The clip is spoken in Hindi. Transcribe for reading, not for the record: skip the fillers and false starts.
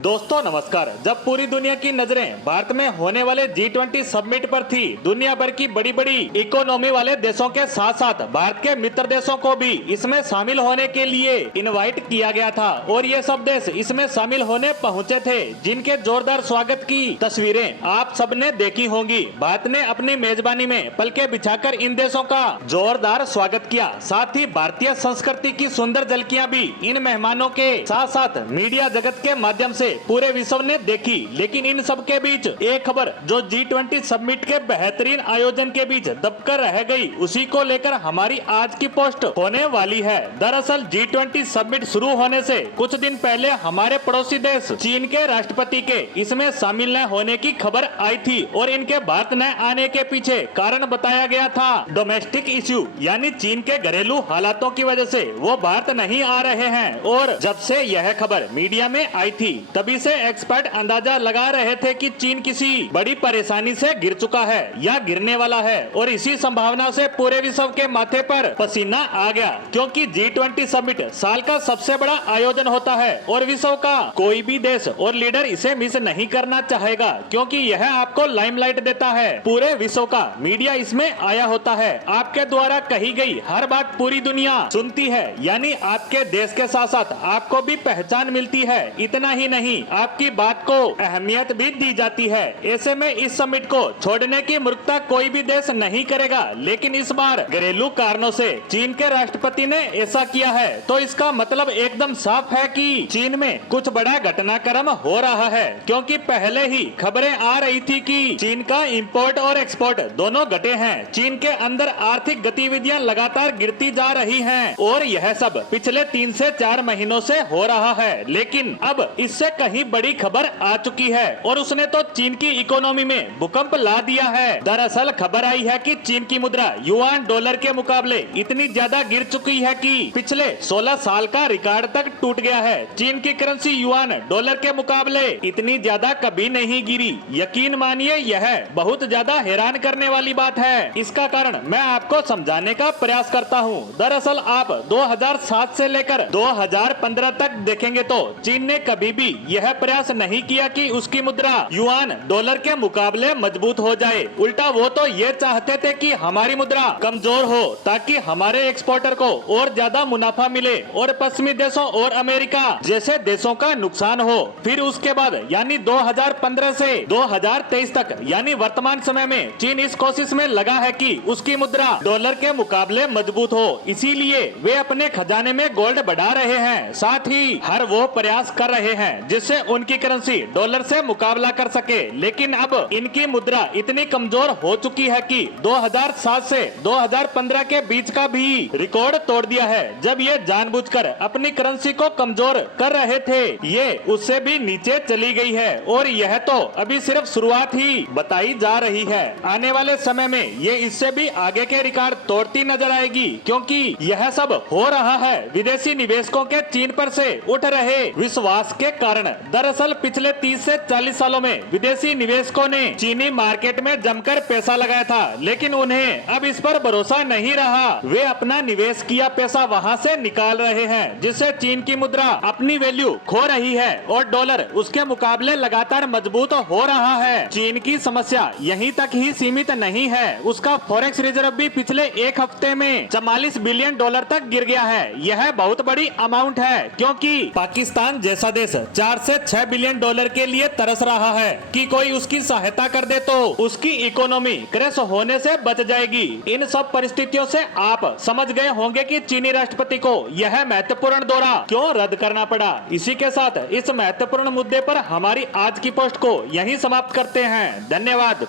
दोस्तों नमस्कार। जब पूरी दुनिया की नजरें भारत में होने वाले G20 समिट पर थी, दुनिया भर की बड़ी बड़ी इकोनॉमी वाले देशों के साथ साथ भारत के मित्र देशों को भी इसमें शामिल होने के लिए इनवाइट किया गया था और ये सब देश इसमें शामिल होने पहुंचे थे, जिनके जोरदार स्वागत की तस्वीरें आप सबने देखी होंगी। भारत ने अपनी मेजबानी में पलके बिछाकर इन देशों का जोरदार स्वागत किया। साथ ही भारतीय संस्कृति की सुंदर झलकियां भी इन मेहमानों के साथ साथ मीडिया जगत के माध्यम से पूरे विश्व ने देखी। लेकिन इन सब के बीच एक खबर जो G20 समिट के बेहतरीन आयोजन के बीच दबकर रह गई, उसी को लेकर हमारी आज की पोस्ट होने वाली है। दरअसल G20 समिट शुरू होने से कुछ दिन पहले हमारे पड़ोसी देश चीन के राष्ट्रपति के इसमें शामिल न होने की खबर आई थी और इनके भारत न आने के पीछे कारण बताया गया था डोमेस्टिक इश्यू, यानी चीन के घरेलू हालातों की वजह से वो भारत नहीं आ रहे हैं। और जब से यह खबर मीडिया में आई थी तभी से एक्सपर्ट अंदाजा लगा रहे थे कि चीन किसी बड़ी परेशानी से गिर चुका है या गिरने वाला है और इसी संभावना से पूरे विश्व के माथे पर पसीना आ गया, क्योंकि G20 समिट साल का सबसे बड़ा आयोजन होता है और विश्व का कोई भी देश और लीडर इसे मिस नहीं करना चाहेगा, क्योंकि यह आपको लाइमलाइट देता है। पूरे विश्व का मीडिया इसमें आया होता है, आपके द्वारा कही गई हर बात पूरी दुनिया सुनती है, यानी आपके देश के साथ साथ आपको भी पहचान मिलती है। इतना ही नहीं, आपकी बात को अहमियत भी दी जाती है। ऐसे में इस समिट को छोड़ने की मूर्खता कोई भी देश नहीं करेगा, लेकिन इस बार घरेलू कारणों से चीन के राष्ट्रपति ने ऐसा किया है, तो इसका मतलब एकदम साफ है कि चीन में कुछ बड़ा घटनाक्रम हो रहा है। क्योंकि पहले ही खबरें आ रही थी कि चीन का इंपोर्ट और एक्सपोर्ट दोनों घटे हैं। चीन के अंदर आर्थिक गतिविधियां लगातार गिरती जा रही हैं और यह सब पिछले 3 से 4 महीनों से हो रहा है। लेकिन अब इससे कहीं बड़ी खबर आ चुकी है और उसने तो चीन की इकोनॉमी में भूकंप ला दिया है। दरअसल खबर आई है कि चीन की मुद्रा युआन डॉलर के मुकाबले इतनी ज्यादा गिर चुकी है कि पिछले 16 साल का रिकॉर्ड तक टूट गया है। चीन की करेंसी युआन डॉलर के मुकाबले इतनी ज्यादा कभी नहीं गिरी। यकीन मानिए यह बहुत ज्यादा हैरान करने वाली बात है। इसका कारण मैं आपको समझाने का प्रयास करता हूँ। दरअसल आप 2007 से लेकर 2015 तक देखेंगे तो चीन ने कभी भी यह प्रयास नहीं किया कि उसकी मुद्रा युआन डॉलर के मुकाबले मजबूत हो जाए। उल्टा वो तो ये चाहते थे कि हमारी मुद्रा कमजोर हो ताकि हमारे एक्सपोर्टर को और ज्यादा मुनाफा मिले और पश्चिमी देशों और अमेरिका जैसे देशों का नुकसान हो। फिर उसके बाद यानी 2015 से 2023 तक यानी वर्तमान समय में चीन इस कोशिश में लगा है कि उसकी मुद्रा डॉलर के मुकाबले मजबूत हो। इसीलिए वे अपने खजाने में गोल्ड बढ़ा रहे हैं, साथ ही हर वो प्रयास कर रहे हैं जिससे उनकी करेंसी डॉलर से मुकाबला कर सके। लेकिन अब इनकी मुद्रा इतनी कमजोर हो चुकी है कि 2007 से 2015 के बीच का भी रिकॉर्ड तोड़ दिया है, जब ये जानबूझकर अपनी करेंसी को कमजोर कर रहे थे। ये उससे भी नीचे चली गई है और यह तो अभी सिर्फ शुरुआत ही बताई जा रही है। आने वाले समय में ये इससे भी आगे के रिकॉर्ड तोड़ती नजर आएगी, क्योंकि यह सब हो रहा है विदेशी निवेशकों के चीन पर से उठ रहे विश्वास के कारण। दरअसल पिछले 30 से 40 सालों में विदेशी निवेशकों ने चीनी मार्केट में जमकर पैसा लगाया था, लेकिन उन्हें अब इस पर भरोसा नहीं रहा। वे अपना निवेश किया पैसा वहां से निकाल रहे हैं, जिससे चीन की मुद्रा अपनी वैल्यू खो रही है और डॉलर उसके मुकाबले लगातार मजबूत हो रहा है। चीन की समस्या यहीं तक ही सीमित नहीं है, उसका फॉरेक्स रिजर्व भी पिछले एक हफ्ते में 44 बिलियन डॉलर तक गिर गया है। यह बहुत बड़ी अमाउंट है, क्योंकि पाकिस्तान जैसा देश 4 से 6 बिलियन डॉलर के लिए तरस रहा है कि कोई उसकी सहायता कर दे तो उसकी इकोनॉमी क्रैश होने से बच जाएगी। इन सब परिस्थितियों से आप समझ गए होंगे कि चीनी राष्ट्रपति को यह महत्वपूर्ण दौरा क्यों रद्द करना पड़ा। इसी के साथ इस महत्वपूर्ण मुद्दे पर हमारी आज की पोस्ट को यहीं समाप्त करते हैं। धन्यवाद।